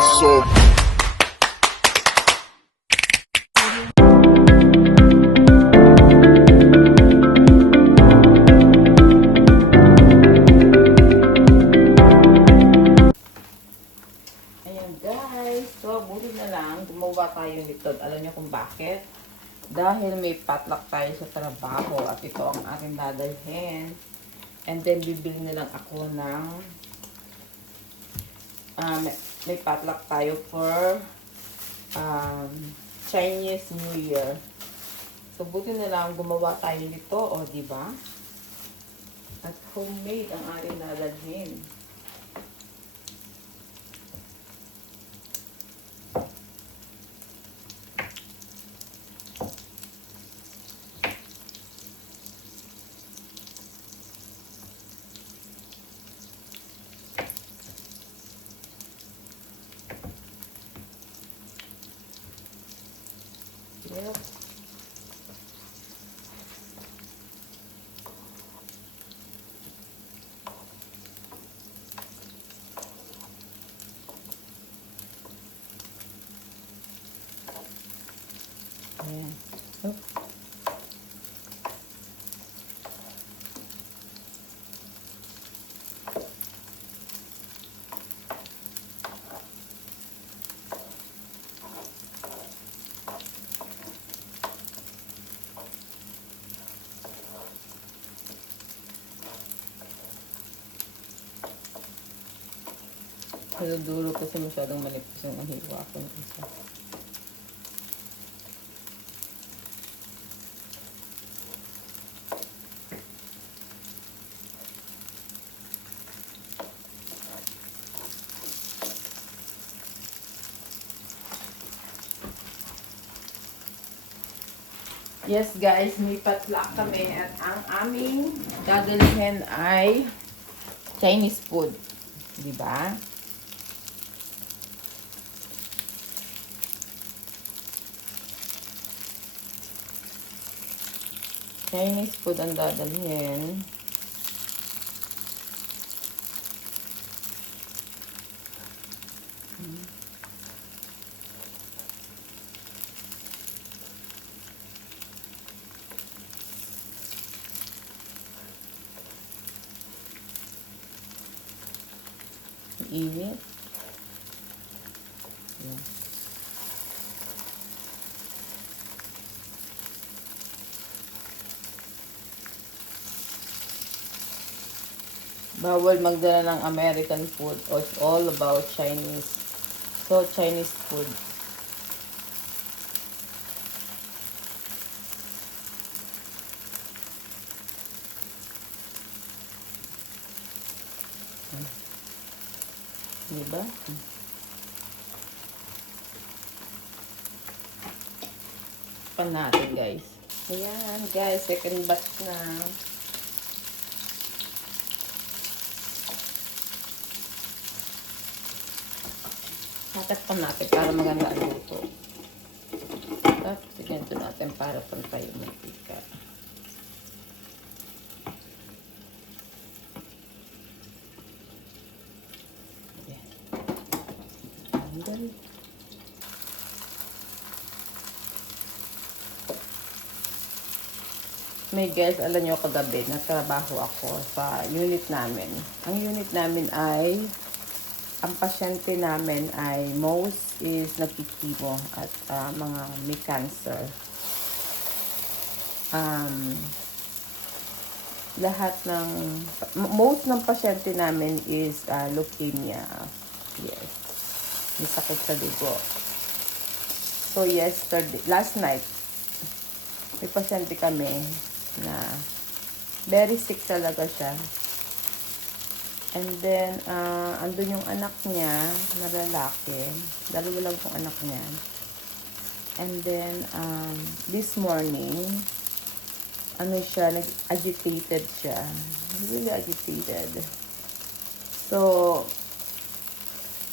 paso. Ayan guys, so buti na lang gumawa tayo nito. Alam niyo kung bakit? Dahil may potluck tayo sa trabaho at ito ang aking dadalhin. And then bibili na lang ako ng may potluck tayo for Chinese New Year. So buti na lang gumawa tayo nito, o di ba? At homemade ang aking dadalhin. Yep. Ayan. Oh. Sa dulo kasi masyadong malipis yung hiwa ko ng isa. Yes guys, may potluck kami at ang aming dadalhin ay Chinese food. Diba? Chinese food ang dadalhin. Init. Ayan. Bawal magdala ng American food. It's all about Chinese. So, Chinese food. Diba? Pan natin guys. Ayan guys, second batch na. Hakat pa natin para maganda ang luto. Tapos ganito natin para pantay yung mantika. Ayan. May guys, alam nyo kagabi, nagtrabaho ako sa unit namin. Ang unit namin ay, ang pasyente namin ay most is nagkikimo at mga may cancer. Lahat ng, most ng pasyente namin is leukemia. Yes. May sakit sa dugo. So yesterday, last night, may pasyente kami na very sick talaga siya. And then, andun yung anak niya na lalaki. Dalawa lang pong anak niya. And then, this morning, ano siya, nag-agitated siya. Really agitated. So,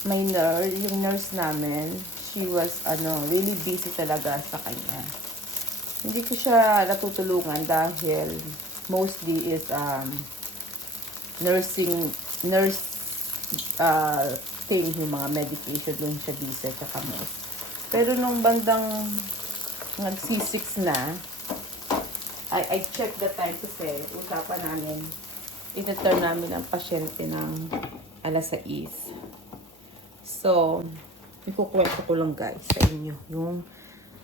may nurse, yung nurse namin, she was, really busy talaga sa kanya. Hindi ko siya natutulungan dahil mostly is, nurse thing, yung mga medication dun sa diesel tsaka most. Pero nung bandang nag-C6 na, I check the time kasi usapan namin, ina-turn namin ang pasyente ng alas 6. So, ikukwento ko lang guys sa inyo yung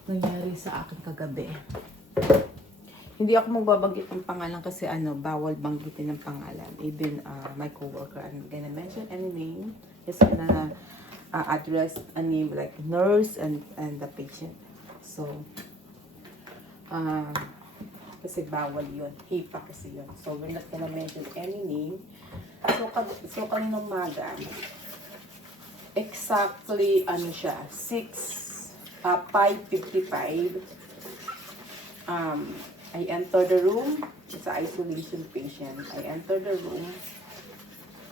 nangyari sa akin kagabi. Hindi ako magbabanggit ng pangalan kasi bawal banggitin ng pangalan. Even my coworker, I'm gonna mention any name. Just gonna address a name like nurse and the patient. So, kasi bawal yun. HIPAA kasi yun. So, we're not gonna mention any name. So kaninang maga, exactly, 5:55, I enter the room. It's an isolation patient. I enter the room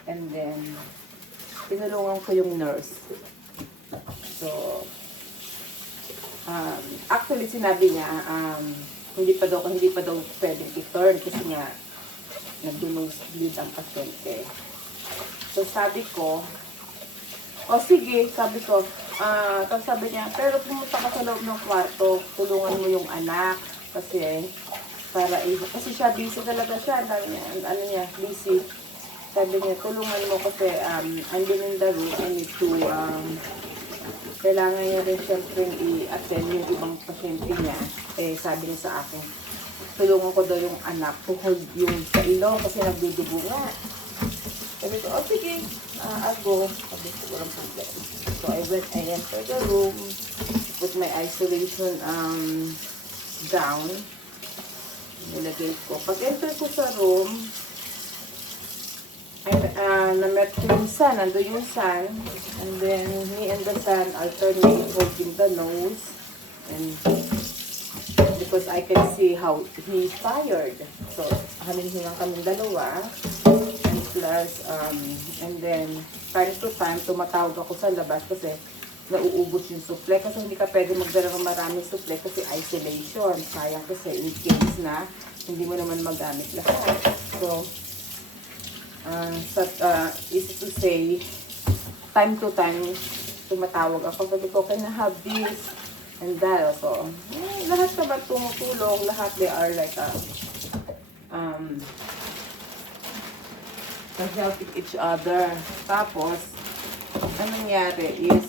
and then tinulungan ko yung nurse. So, actually sinabi niya, hindi pa daw pwedeng i-turn kasi nga nag-nosebleed ang pasyente. So sabi ko, sige, sabi ko, tapos sabi niya, pero pumunta ka sa loob ng kwarto, tulungan mo yung anak, kasi siya, busy talaga siya, busy. Sabi niya, tulungan mo kasi, I'm in the room, I need to, kailangan niya rin siyempre i-attend yung ibang pasyente niya. Sabi niya sa akin, tulungan ko daw yung anak to hold yung sa ilong kasi nagdudugo nga. Sabi ko, sige, I'll go. Sabi ko, walang problem. So, I entered the room, put my isolation down. Nilagay ko. Pag-enter ko sa room, na-met ko yung son, nandun yung son, and then me and the son alternate holding the nose, and because I can see how he's tired. So, halinhingan kaming dalawa, and plus, and then, time to time, tumatawag ako sa labas kasi nauubos yung suple, kasi hindi ka pwede magdala ng maraming suple kasi isolation. Sayang kasi in case na hindi mo naman magamit lahat. So, easy to say, time to time, tumatawag ako. Sabi ko, can I have this and that? So, lahat naman tumutulong. Lahat, they are like helping each other. Tapos, ang nangyari is,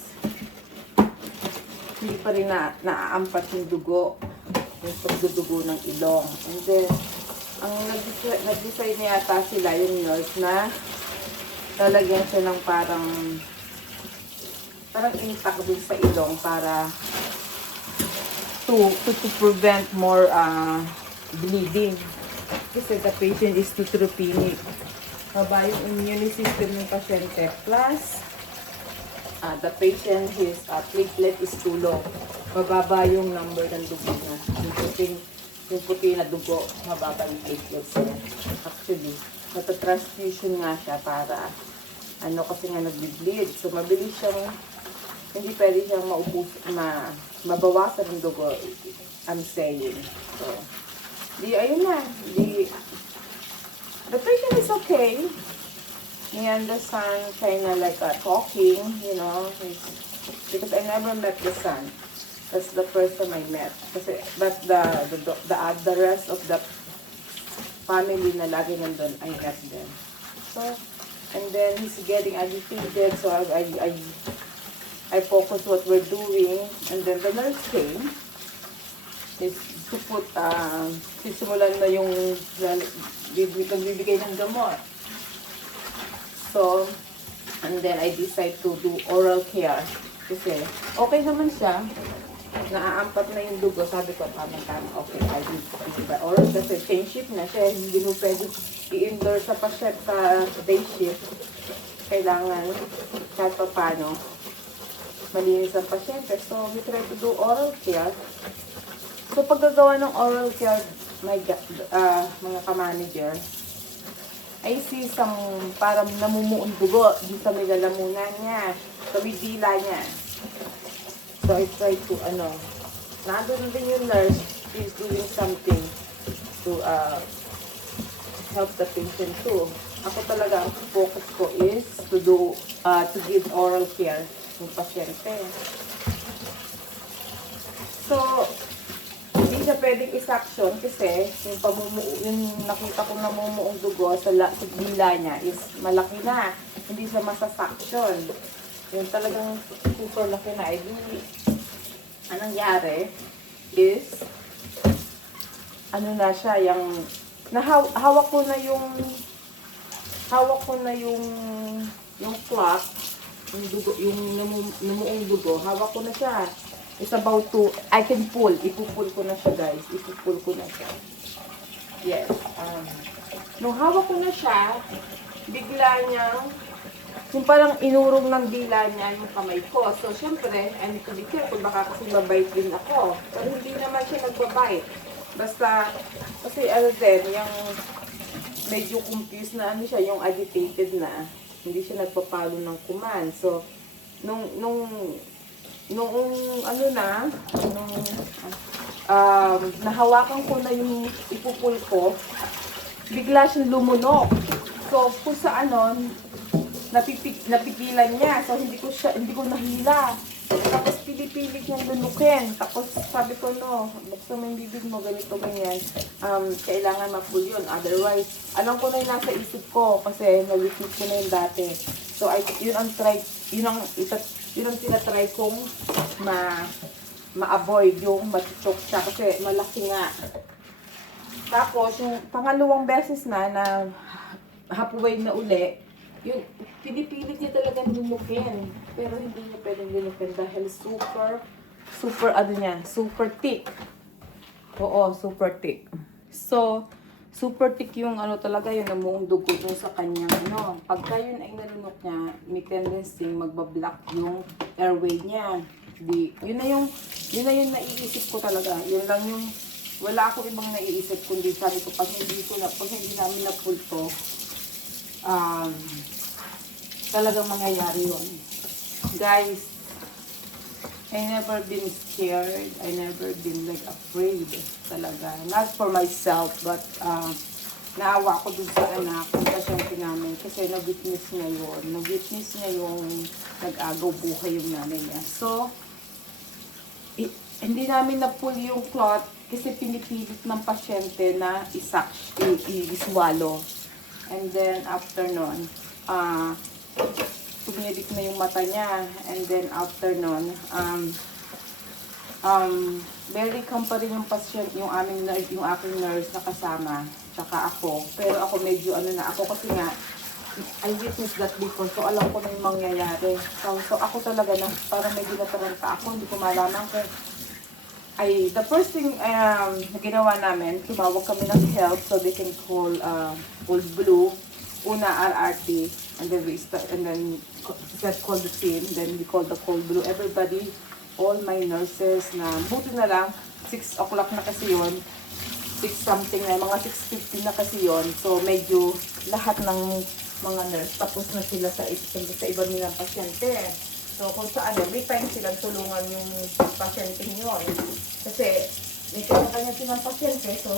hindi pa rin naaampat yung dugo, yung pagdudugo ng ilong. And then, ang nag-design yata sila yung nurse na lalagyan siya ng parang intact dun sa ilong para to prevent more bleeding. Kasi the patient is neutropenic. Maba yung immune system ng pasyente. Plus, the patient, his platelet is too low. Mababa yung number ng dugo niya. Yung puti na dugo, mababa yung platelets niya. Actually, nata-transfusion nga siya para, kasi nga nag-bleed. So, mabilis siyang, hindi pwede siyang mabawasan ng dugo, I'm saying. So, ayun na. The patient is okay. Me and the son kinda like talking, because I never met the son. That's the first time I met. But the rest of the family na lagi nandun, I met them. So, and then he's getting agitated, so I focus what we're doing, and then the nurse came. Is to put, sisimulan na yung nagbibigay ng gamot. So, and then I decide to do oral care. Kasi, okay naman siya. Naaampat na yung dugo. Sabi ko, tama-tama, okay, I need to provide oral kasi change shift na siya. Hindi mo pwede i-indoor sa pasyent sa day shift. Kailangan, kahit pa paano, malinis ang pasyente. So, we try to do oral care. So, paggagawa ng oral care, mga ka-manager, I see parang namumuong dugo dito sa may lalamunan niya, sa may dila niya. So, I try to, nandun din yung nurse, she's doing something to help the patient too. Ako talaga, ang focus ko is to do to give oral care ng pasyente. So, hindi siya pwedeng isaction kasi yung nakita kong namumuong dugo sa dila niya is malaki na. Hindi siya masasaction. Yung talagang super laki na. Anong nangyari is, ano na siya, hawak ko na yung clot, yung dugo, yung namumuong dugo, hawak ko na siya. It's about to, I can pull. Ipupul ko na siya, guys. Ipupul ko na siya. Yes. Nung hawak ko na siya, bigla niyang, yung parang inurong ng dila niya yung kamay ko. So, syempre, I need to be careful. Baka kasi mabite din ako. Pero hindi naman siya nagbabite. Basta, kasi yung medyo confused na ano siya, yung agitated na. Hindi siya nagpapalo ng command. So, nahawakan ko na yung ipupul ko, bigla siyang lumunok. So, kung sa napigilan niya. So, hindi ko nahila. Tapos, pili-pilit niyang lunukin. Tapos, sabi ko, no, buksan mo yung bibig mo, ganito, ganyan. Kailangan ma-pull yun. Otherwise, alam ko na yung nasa isip ko kasi na-repeat ko na yung dati. So, yun ang tinatry kong ma-avoid yung matuchok siya kasi malaki nga. Tapos, yung pangalawang beses na halfway na uli, yun, pinipilit niya talagang lunukin. Pero hindi niya pwedeng lunukin dahil super thick. Oo, super thick. So, super thick yung talaga yung namuong dugo dun sa kanyang Pagka yun ay nalunok niya, may tendency magbablock yung airway niya. Yun na yung naiisip ko talaga. Yun lang yung, wala akong ibang naiisip kundi sabi ko, pag hindi namin na-pull to, talagang mangyayari yun. Guys, I never been scared. I never been afraid talaga. Not for myself, but naawa ko dun sa anak, kung pasyente namin. Kasi na-witness niya yun. Na-witness niya yung nag-agaw buhay yung nanay niya. So, hindi namin na-pull yung clot kasi pinipilit ng pasyente na iswallow. And then, after nun, tumirik na yung mata niya. And then, after nun, very calm pa rin yung patient, yung aking nurse na kasama, tsaka ako. Pero ako medyo ako kasi nga, I witnessed that before, so alam ko na yung mangyayari. So ako talaga na, parang medyo nataranta ako, hindi ko malaman kung, the first thing na ginawa namin, tumawag kami ng help so they can call Cold Blue, una RRT, and then we said call the team, then we called the Cold Blue, everybody, all my nurses na, buti na lang, 6 o'clock na kasi yun, 6 something na, mga 6:50 na kasi yun, so medyo lahat ng mga nurse, tapos na sila sa iba nilang pasyente. So kung saan, may time silang tulungan yung pasyente yun. Kasi may kanya-kanya silang pasyente, so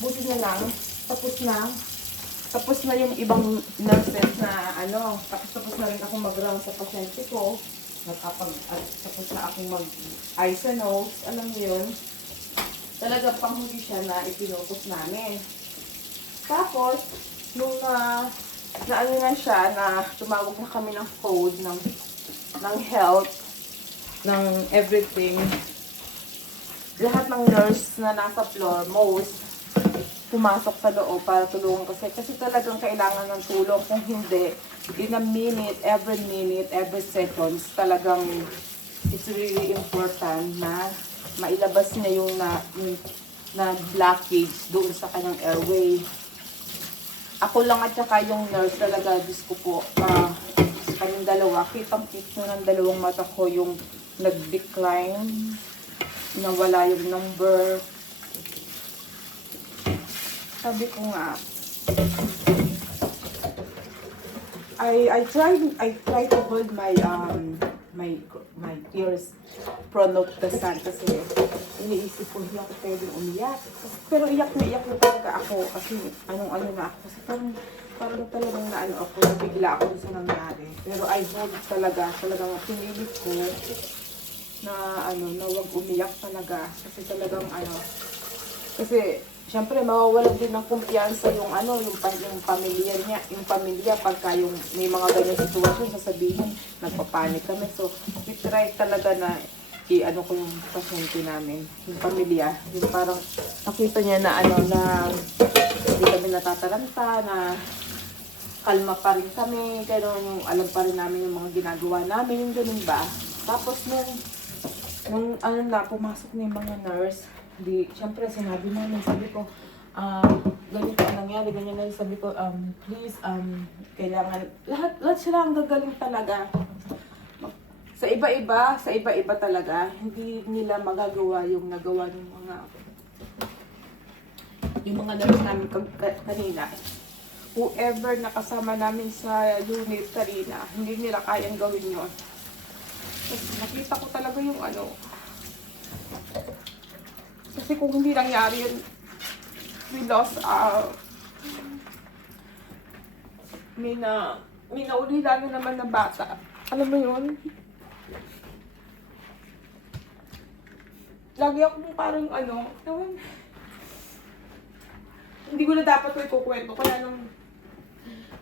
buti na lang, tapos na yung ibang nurses na tapos na rin ako mag-round sa pasyente ko. Tapos na akong mag-isonote, alam niyo yun. Talaga panghuli siya na ipinutos namin. Tapos, nung na siya, na tumawag na kami ng code, ng health, ng everything. Lahat ng nurse na nasa floor, most, pumasok sa loob para tulungan kasi talagang kailangan ng tulong. Kung hindi, in a minute, every seconds, talagang it's really important na mailabas niya yung na blockage doon sa kanyang airway. Ako lang at saka yung nurse talaga, Diyos ko po, kaming dalawa, kitang-kita ng dalawang mata ko yung nag-decline, nawala yung number. Sabi ko nga, I try to hold my tears pronoctasan kasi iniisip ko hindi ako pwedeng umiyak. Pero iyak na talaga ako kasi na ako. Kasi parang parang talagang na ano ako, nabigla ako sa nangyari. Pero I hope talagang pinilit ko na ano, na wag umiyak talaga. Kasi talagang ano, kasi syempre mawawalan din ng kumpiyansa yung ano, yung pamilya niya, yung pamilya pagka yung may mga ganyan sitwasyon sasabihin, nagpapanik kami. So, we try talaga na i-ano ko yung pasyente namin, yung pamilya, yung parang nakita niya na ano na hindi kami natataranta, na kalma pa rin kami, gano'n, yung alam pa rin namin yung mga ginagawa namin, yung ganun ba. Tapos nung ano na, pumasok na yung mga nurse, di, syempre sinabi namin, sabi ko, ganito ang nangyari, ganyan na, sabi ko, please, kailangan, lahat sila ang gagaling talaga. Sa iba-iba talaga, hindi nila magagawa yung nagawa ng mga nurse namin kanina. Whoever nakasama namin sa unit kanina, hindi nila kayang gawin yun. Kasi nakita ko talaga yung ano. Kasi kung hindi nangyari yun, we lost, may nauli lalo naman na bata. Alam mo yun? Lagi akong parang ano, hindi ko na dapat ko ikukwento. Kaya nung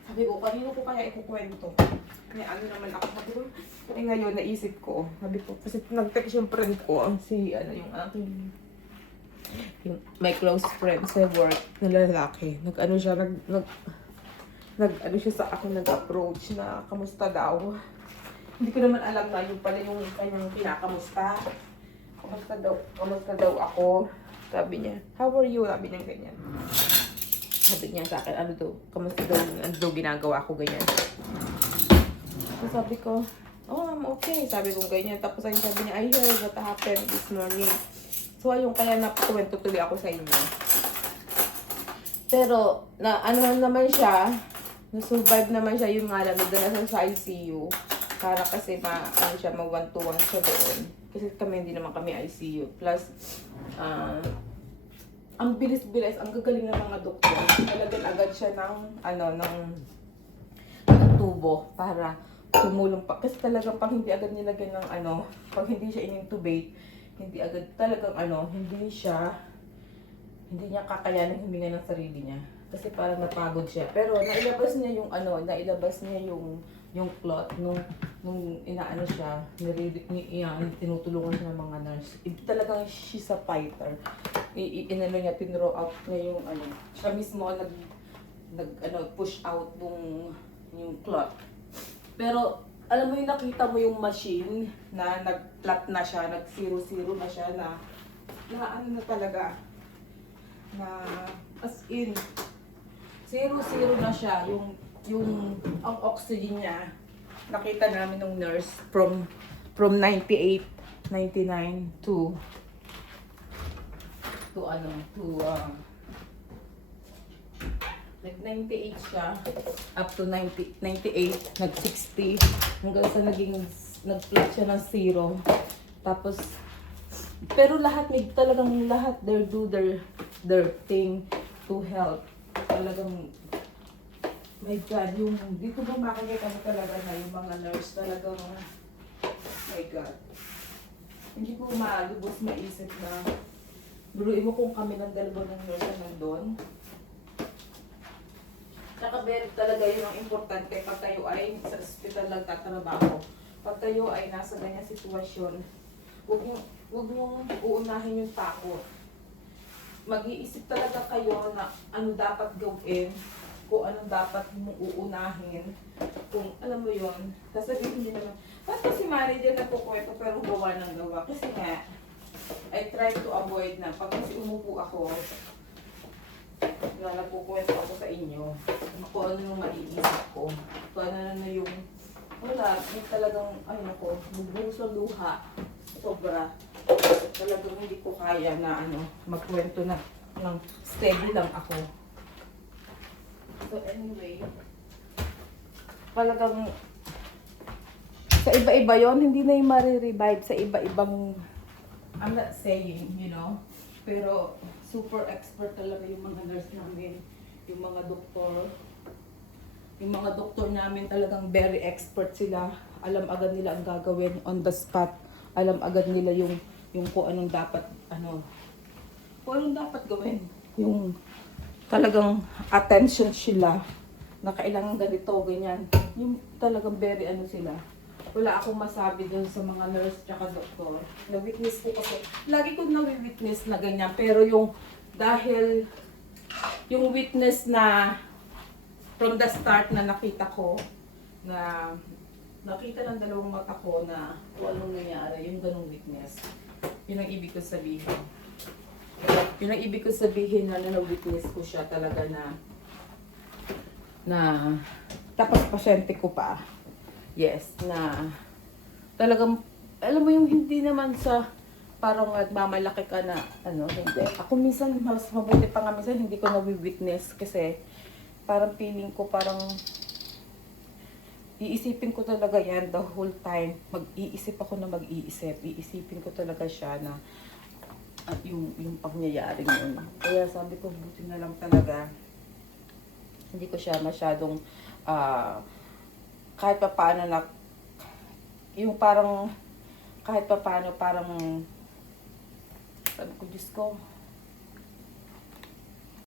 sabi ko, kanino ko kaya ikukwento? Kaya ano naman ako, sabi ko, ngayon naisip ko, sabi ko, kasi nag-text yung friend ko, si ano yung aking, yung my close friend sa work na lalaki. Nag-ano siya, nag-ano siya sa akin, nag-approach na kamusta daw. Hindi ko naman alam na yung pala yung kanyang pinakamusta. Kamusta daw ako? Sabi niya, how are you? Sabi niya ganyan. Sabi niya sa akin, ano daw, kamusta daw, ano daw ginagawa ko ganyan. So sabi ko, oh, I'm okay. Sabi ko ganyan. Tapos sabi niya, I heard what happened this morning. So ayun, kaya napakwento tuloy ako sa inyo. Pero, na ano naman siya, na-survive naman siya, yung nga lang, nagdala sa ICU. Para kasi ano siya, ma-1-to-1 siya doon. Kasi kami, hindi naman kami ICU. Plus, ang bilis-bilis, ang gagaling ng mga doktor. Nalagyan agad siya ng, ng tubo para tumulong pa. Kasi talagang pag hindi agad nilagyan ng pag hindi siya in-intubate, hindi agad talagang hindi niya kakayanin huminga ng sarili niya. Kasi parang napagod siya. Pero nailabas niya yung clot nung inaano siya, tinutulungan siya ng mga nurse. Talagang she's a fighter. Inano niya, tinrow out niya yung siya mismo push out yung clot. Pero alam mo yung nakita mo yung machine na nag-flat na siya, nag-zero-zero na siya na ano na talaga na as in zero-zero na siya yung ang oxygen niya. Nakita namin ng nurse from 98, 99 to nag-98 siya up to 98, nag-60 hanggang sa nag-flat siya ng 0. Tapos pero talagang lahat they do their thing to help. Talagang my God, yung dito ba makikita mo talaga na yung mga nurse talagang my God. Hindi ko malubos maisip na biruin mo kung kami ng dalawa ng nurse na nandun. Tsaka very talaga yun ang importante pag tayo ay sa hospital lang tatrabaho. Pag tayo ay nasa ganyang sitwasyon, huwag mong uunahin yung takot. Mag-iisip talaga kayo na ano dapat gawin, kung ano dapat mong uunahin, kung alam mo yun, sasabihin niyo naman, ba't si manager nagkukwento pero gawa ng gawa? Kasi nga, I try to avoid na, pag kasi umupo ako, na nagkukwento ako sa inyo, kung ano yung maiisip ko, kung ano na yung, wala, yung talagang, bubuhos ng luha, sobra, talagang hindi ko kaya na magkwento na, ng steady lang ako. So anyway, talagang sa iba-iba yon, hindi na yung marirevive sa iba-ibang, I'm not saying, pero super expert talaga yung mga nurse namin, yung mga doktor. Yung mga doktor namin talagang very expert sila. Alam agad nila ang gagawin on the spot. Alam agad nila yung kung anong dapat kung anong dapat gawin. Yung talagang attention sila na kailangan ganito, ganyan. Yung talagang very sila. Wala akong masabi dun sa mga nurse tsaka doktor. Na-witness ko kasi. Lagi ko na-witness na ganyan. Pero dahil yung witness na from the start na nakita ko, na nakita ng dalawang mata ko na kung anong nangyari, yung ganong witness. Yun ang ibig ko sabihin. Yun ang ibig ko sabihin na na-witness ko siya talaga na tapos pasyente ko pa. Yes, na talagang, alam mo yung hindi naman sa parang nagmamalaki ka na, hindi. Ako minsan, mas mabuti pa nga minsan, hindi ko na-witness kasi parang feeling ko parang iisipin ko talaga yan the whole time. Mag-iisip ako na mag-iisip. Iisipin ko talaga siya na yung pangyayaring yun. Kaya sabi ko, buti na lang talaga. Hindi ko siya masyadong kahit pa paano na yung parang kahit pa paano parang sabi ko, Diyos ko,